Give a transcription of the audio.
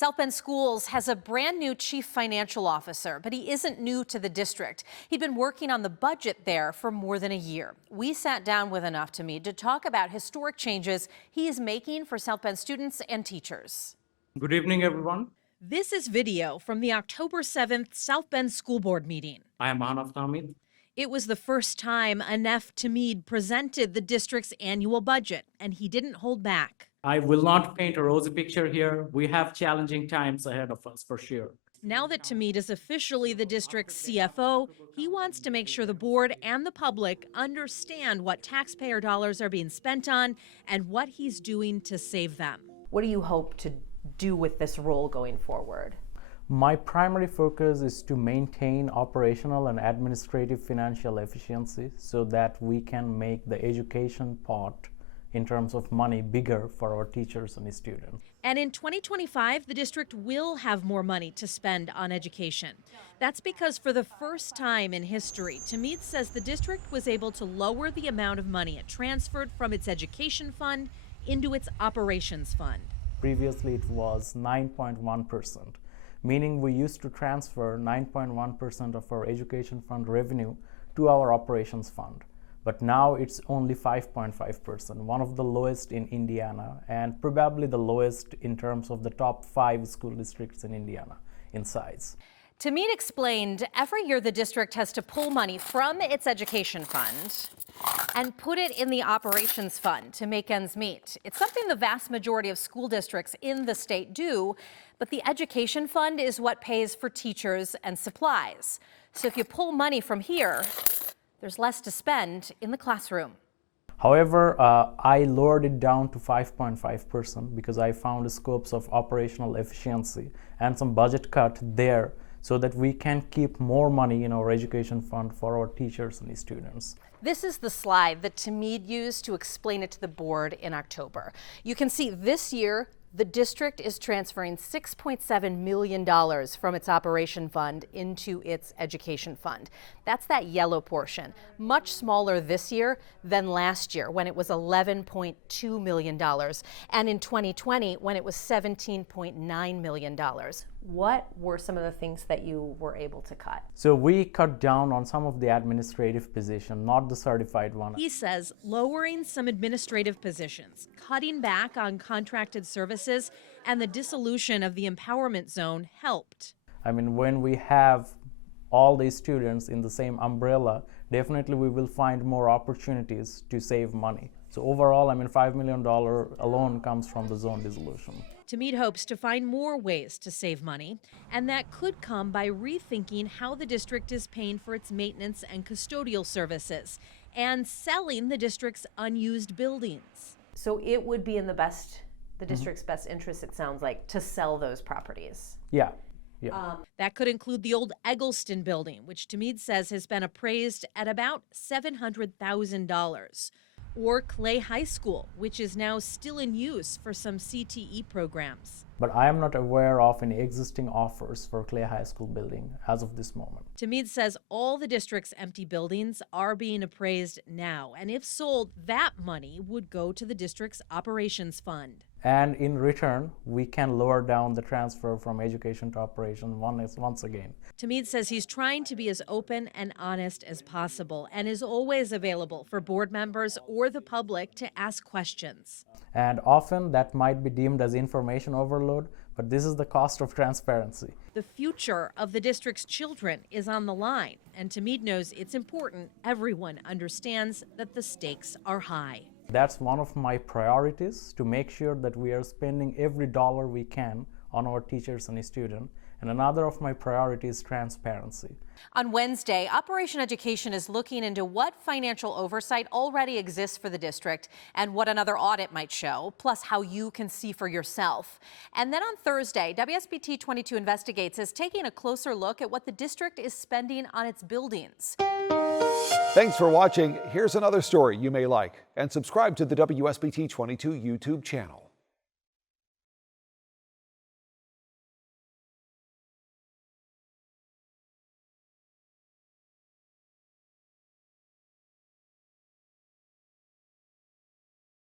South Bend Schools has a brand new chief financial officer, but he isn't new to the district. He'd been working on the budget there for more than a year. We sat down with Tamid to talk about historic changes he is making for South Bend students and teachers. Good evening, everyone. This is video from the October 7th South Bend School Board meeting. I am Tamid. It was the first time Tamid presented the district's annual budget, and he didn't hold back. I will not paint a rosy picture here. We have challenging times ahead of us, for sure. Now that Tamid is officially the district's CFO, he wants to make sure the board and the public understand what taxpayer dollars are being spent on and what he's doing to save them. What do you hope to do with this role going forward? My primary focus is to maintain operational and administrative financial efficiency so that we can make the education part in terms of money bigger for our teachers and students. And in 2025, the district will have more money to spend on education. That's because for the first time in history, Tamid says the district was able to lower the amount of money it transferred from its education fund into its operations fund. Previously, it was 9.1%, meaning we used to transfer 9.1% of our education fund revenue to our operations fund. But now it's only 5.5%, one of the lowest in Indiana and probably the lowest in terms of the top 5 school districts in Indiana in size. Tamid explained every year the district has to pull money from its education fund and put it in the operations fund to make ends meet. It's something the vast majority of school districts in the state do, but the education fund is what pays for teachers and supplies. So if you pull money from here, there's less to spend in the classroom. However, I lowered it down to 5.5% because I found scopes of operational efficiency and some budget cut there so that we can keep more money in our education fund for our teachers and students. This is the slide that Tamid used to explain it to the board in October. You can see this year, the district is transferring $6.7 million from its operation fund into its education fund. That's that yellow portion, much smaller this year than last year when it was $11.2 million, and in 2020 when it was $17.9 million. What were some of the things that you were able to cut? So we cut down on some of the administrative positions, not the certified one. He says lowering some administrative positions, cutting back on contracted services, and the dissolution of the empowerment zone helped. I mean, when we have all these students in the same umbrella, definitely we will find more opportunities to save money. So overall, I mean, $5 million alone comes from the zone dissolution. Tamid hopes to find more ways to save money, and that could come by rethinking how the district is paying for its maintenance and custodial services and selling the district's unused buildings. So it would be in the district's best interest, it sounds like, to sell those properties. Yeah. That could include the old Eggleston building, which Tamid says has been appraised at about $700,000. Or Clay High School, which is now still in use for some CTE programs. But I am not aware of any existing offers for Clay High School building as of this moment. Tamid says all the district's empty buildings are being appraised now, and if sold, that money would go to the district's operations fund. And in return, we can lower down the transfer from education to operation once again. Tamid says he's trying to be as open and honest as possible and is always available for board members or the public to ask questions. And often that might be deemed as information overload, but this is the cost of transparency. The future of the district's children is on the line, and Tamid knows it's important everyone understands that the stakes are high. That's one of my priorities, to make sure that we are spending every dollar we can on our teachers and students. And another of my priorities is transparency. On Wednesday, Operation Education is looking into what financial oversight already exists for the district and what another audit might show, plus how you can see for yourself. And then on Thursday, WSBT-22 Investigates is taking a closer look at what the district is spending on its buildings. Thanks for watching. Here's another story you may like, and subscribe to the WSBT-22 YouTube channel.